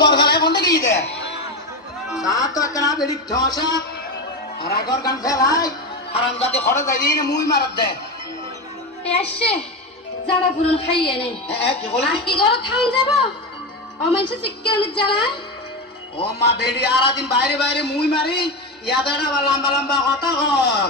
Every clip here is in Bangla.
দরকার এখন থেকে দে সাত তো একটা বেরিক ঠসা আর আগর গান ফেলাই আরাম যাতে খড়ে যাই দিয়ে মুই মারাত দে এসে যারা পুরন খাইয়ে নে কি বলি আর কি ঘরে থাম যাব ও মানুষ শিক্ষা জ্বালায় ও মা বেড়ি আরা দিন বাইরে বাইরে মুই মারি ইয়াদাটা লম্বা লম্বা কথা কর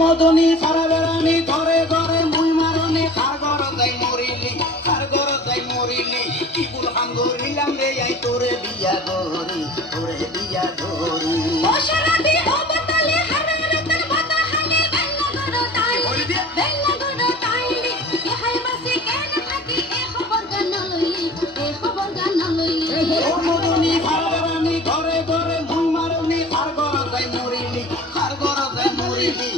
মদনী সারা বেড়ানি ঘরে ঘরে মুই মারনি কার ঘর যাই মরিলি কার ঘর যাই মরিলি কি বুল হাম গরিলাম রে আই তোরে বিয়া গরি তোরে বিয়া গরি ওশরাবি ও বতলে হারারে তোর বাতা হালে বেল্লা গড় তাই বেল্লা গড় তাইলি এ হাই মাসে কেন থাকি এ খবর গান লইলি এ খবর গান লইলি ও মদনী সারা বেড়ানি ঘরে ঘরে মুই মারনি কার ঘর যাই মরিলি কার ঘর যাই মরিলি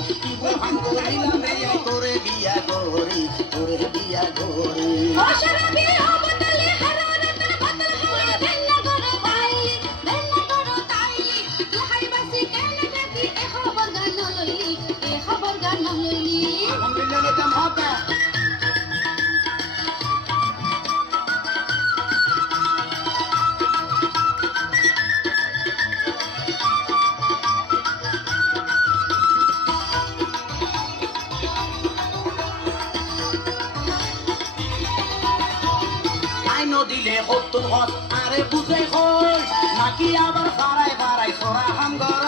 গরিলাম রে তোরে বিয়া গরি তোরে বিয়া গরি ওশরাবি ও বতলে হারারে তোর বাতা হালে বেল্লা গড় তাইলি বেল্লা গড় তাইলি এ হাই মাসে কেন থাকি এ খবর গান লইলি এ খবর গান লইলি এখন মিলে নিতাম হবে দিলে হতো হত আরে বুঝে হই নাকি আবার ফারাই ফারাই সোরা হাম গর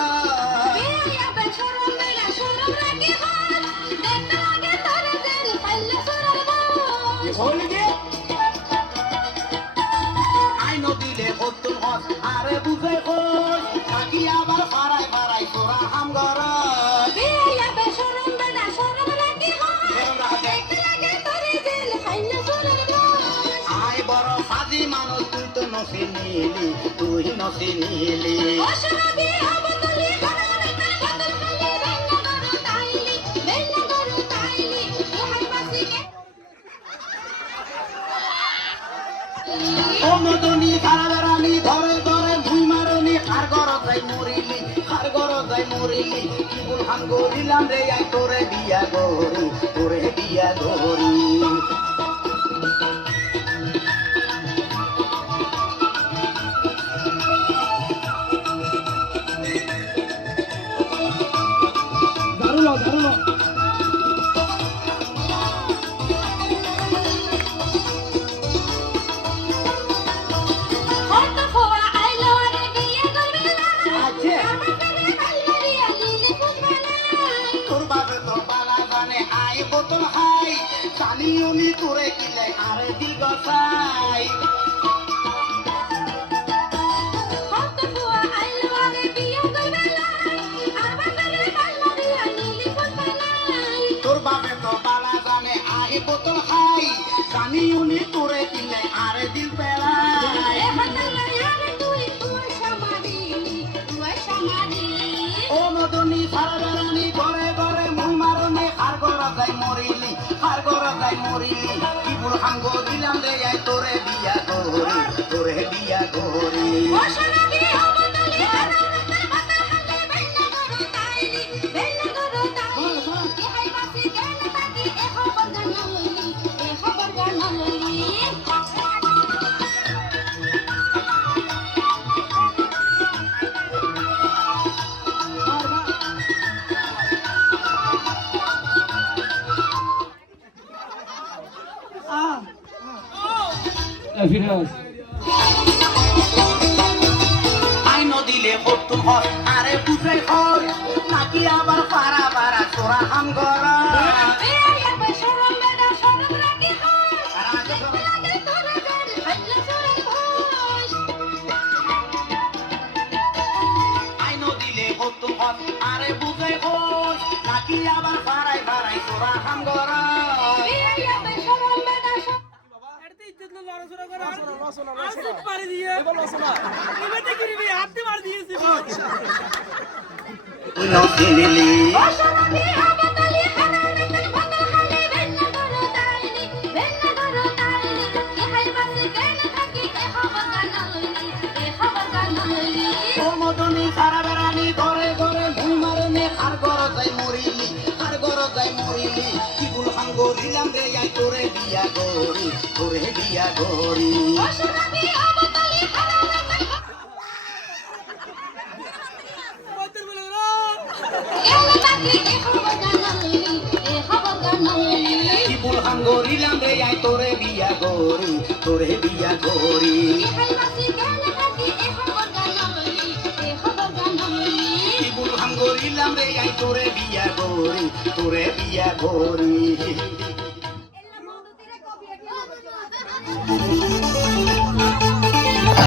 আইনো দিলে হতো হত আরে বুঝে হই নাকি আবার ফারাই ফারাই সোরা হাম গর মানুষ তুই তো নসি নিলি তুই নসি নিলি ও মদনী সারা বেড়ানি ধরে ধরে ভুই মারনি কার ঘর যাই মরিলি কার ঘর যাই মরিলি কি বল হাম গরিলাম রে আই তোরে বিয়া গরি তোরে বিয়া গরি বোতল হাই জানি উনি তোরে কিলে আরে দিল গছাই তোর বাপে তো বালা জানে আই বোতল হাই জানি উনি তোরে কিলে আরে দিল পেলাই ও মদনী সারা বেড়ানি ঘরে ঘরে মুই মারনি কার ঘর যাই মরিলি কার ঘর যাই মরিলি কি বল হাম গরিলাম রে আই তোরে বিয়া গরি তোরে বিয়া গরি আইনো দিলে হতো হত আরে বুঝে হই নাকি আবার পারা পারা তোরা হাম গর আইনো দিলে হতো হত আরে বুঝে হই নাকি আবার পারাই পারাই তোরা হাম গর পারি দিয়ে এবার লসনা এবার দেখি রে হাতে মার দিয়েছি তুই নচিনিলি অসরাবি অবতালি হারারে তোর ভাতা হালে বেন্না করো তাইলি বেন্না করো তাইলি ইহাই বাসি কেন থাকি এ খবর গানলি এ খবর গানলি ও মদনী সারা বেড়ানি ঘরে ঘরে মুই মারনে আর গর যাই মরিলি আর গর যাই মরিলি কি ভুল হাঙ্গ দিলাম রে আই তোরে বিয়া গরি তোরে বিয়া গরি অসরাবি অবতালি হারারে কেন থাকি এ খবর গানলি এ খবর গানলি কি ভুল হাঙ্গ দিলাম রে আই তোরে বিয়া গরি তোরে বিয়া গরি ইহাই বাসি কেন থাকি এ খবর গানলি এ খবর গানলি কি ভুল হাঙ্গ দিলাম রে আই তোরে বিয়া গরি তোরে বিয়া গরি